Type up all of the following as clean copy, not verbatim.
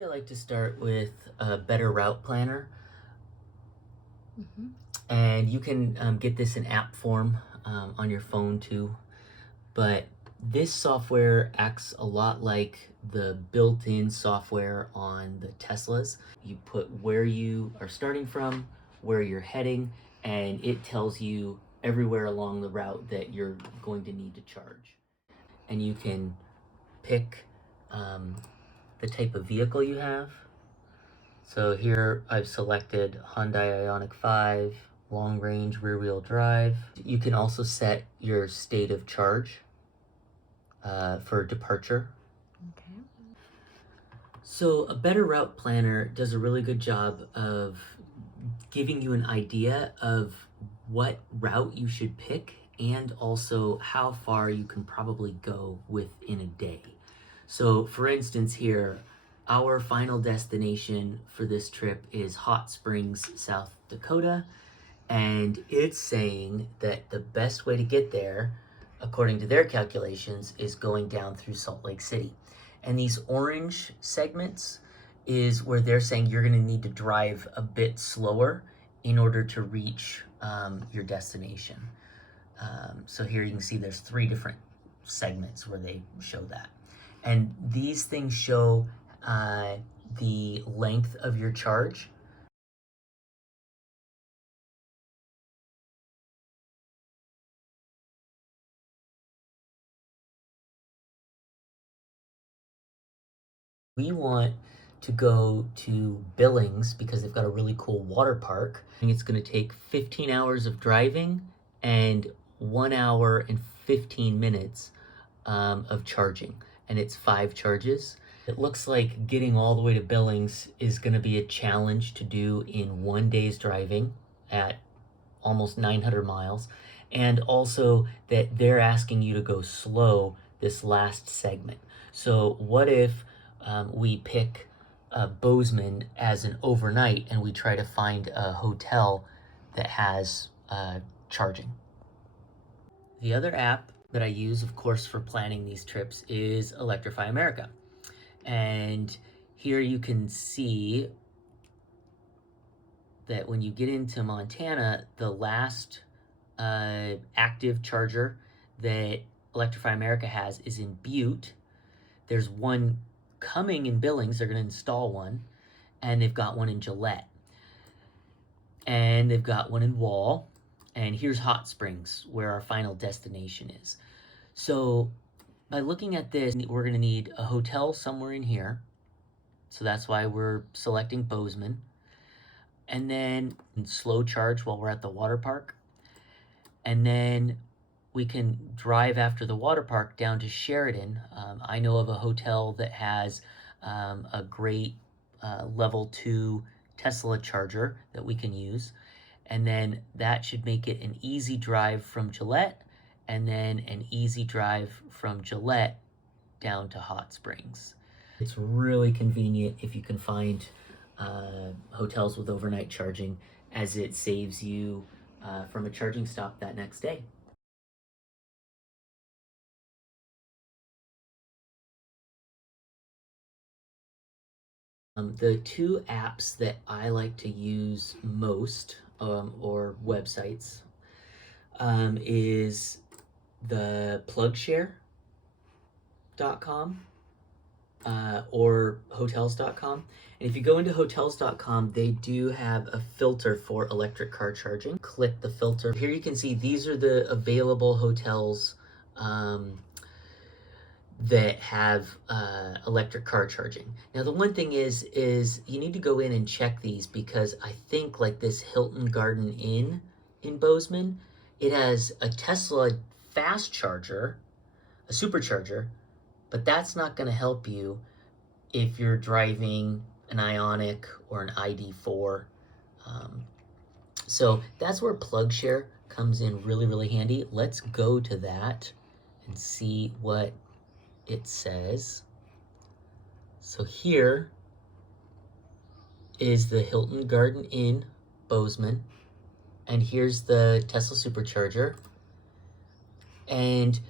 I like to start with a better route planner, Mhm. and you can get this in app form on your phone too. But this software acts a lot like the built-in software on the Teslas. You put where you are starting from, where you're heading, and it tells you everywhere along the route that you're going to need to charge. And you can pick um, the type of vehicle you have. So here I've selected Hyundai Ioniq 5, long range rear wheel drive. You can also set your state of charge for departure. Okay. So a better route planner does a really good job of giving you an idea of what route you should pick and also how far you can probably go within a day. So for instance here, our final destination for this trip is Hot Springs, South Dakota, and it's saying that the best way to get there, according to their calculations, is going down through Salt Lake City. And these orange segments is where they're saying you're going to need to drive a bit slower in order to reach your destination. So here you can see there's three different segments where they show that. And these things show the length of your charge. We want to go to Billings because they've got a really cool water park. And it's going to take 15 hours of driving and 1 hour and 15 minutes of charging. And it's 5 charges. It looks like getting all the way to Billings is going to be a challenge to do in 1 day's driving at almost 900 miles. And also that they're asking you to go slow this last segment. So what if we pick Bozeman as an overnight and we try to find a hotel that has charging? The other app that I use, of course, for planning these trips is Electrify America. And here you can see that when you get into Montana, the last active charger that Electrify America has is in Butte. There's one coming in Billings. They're going to install one. And they've got one in Gillette. And they've got one in Wall. And here's Hot Springs, where our final destination is. So by looking at this, we're going to need a hotel somewhere in here. So that's why we're selecting Bozeman. And then slow charge while we're at the water park. And then we can drive after the water park down to Sheridan. I know of a hotel that has a great level 2 Tesla charger that we can use. And then that should make it an easy drive from Gillette and then an easy drive from Gillette down to Hot Springs. It's really convenient if you can find hotels with overnight charging, as it saves you from a charging stop that next day. The two apps that I like to use most, or websites, is the plugshare.com or hotels.com. And if you go into hotels.com, they do have a filter for electric car charging. Click the filter. Here you can see these are the available hotels that have electric car charging. Now the one thing is you need to go in and check these, because I think like this Hilton Garden Inn in Bozeman, it has a Tesla fast charger, a supercharger, but that's not going to help you if you're driving an Ioniq or an ID4. Um, so that's where PlugShare comes in really, really handy. Let's go to that and see what it says. So here is the Hilton Garden Inn, Bozeman, and here's the Tesla supercharger. And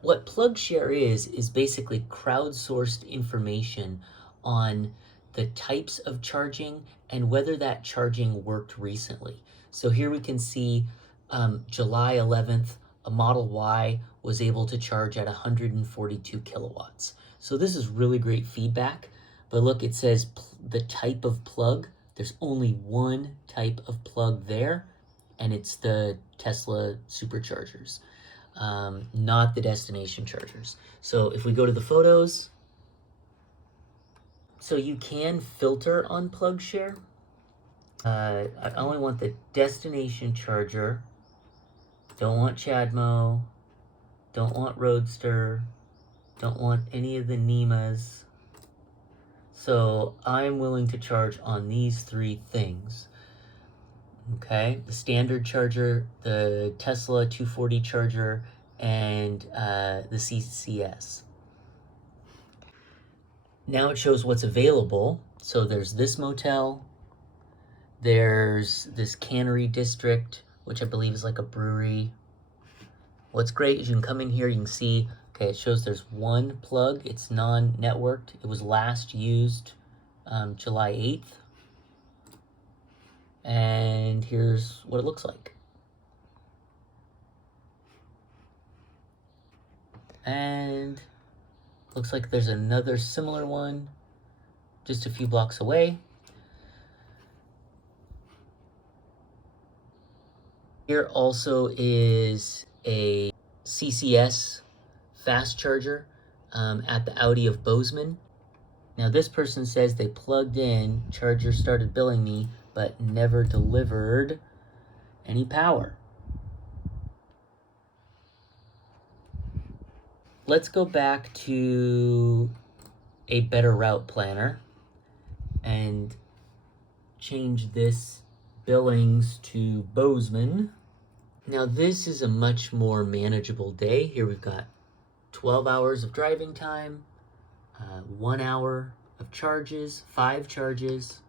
what PlugShare is basically crowdsourced information on the types of charging, and whether that charging worked recently. So here we can see July 11th, a Model Y was able to charge at 142 kilowatts. So this is really great feedback. But look, it says the type of plug. There's only one type of plug there, and it's the Tesla superchargers, not the destination chargers. So if we go to the photos, so you can filter on plug share. I only want the destination charger. Don't want Chadmo. Don't want Roadster. Don't want any of the NEMAs. So I'm willing to charge on these three things. Okay, the standard charger, the Tesla 240 charger, and the CCS. Now it shows what's available. So there's this motel, there's this cannery district, which I believe is like a brewery. What's great is you can come in here, you can see, okay, it shows there's one plug, it's non-networked. It was last used July 8th. And here's what it looks like. And looks like there's another similar one just a few blocks away. Here also is a CCS fast charger at the Audi of Bozeman. Now this person says they plugged in, charger started billing me, but never delivered any power. Let's go back to a better route planner and change this Billings to Bozeman. Now this is a much more manageable day. Here we've got 12 hours of driving time, 1 hour of charges, 5 charges.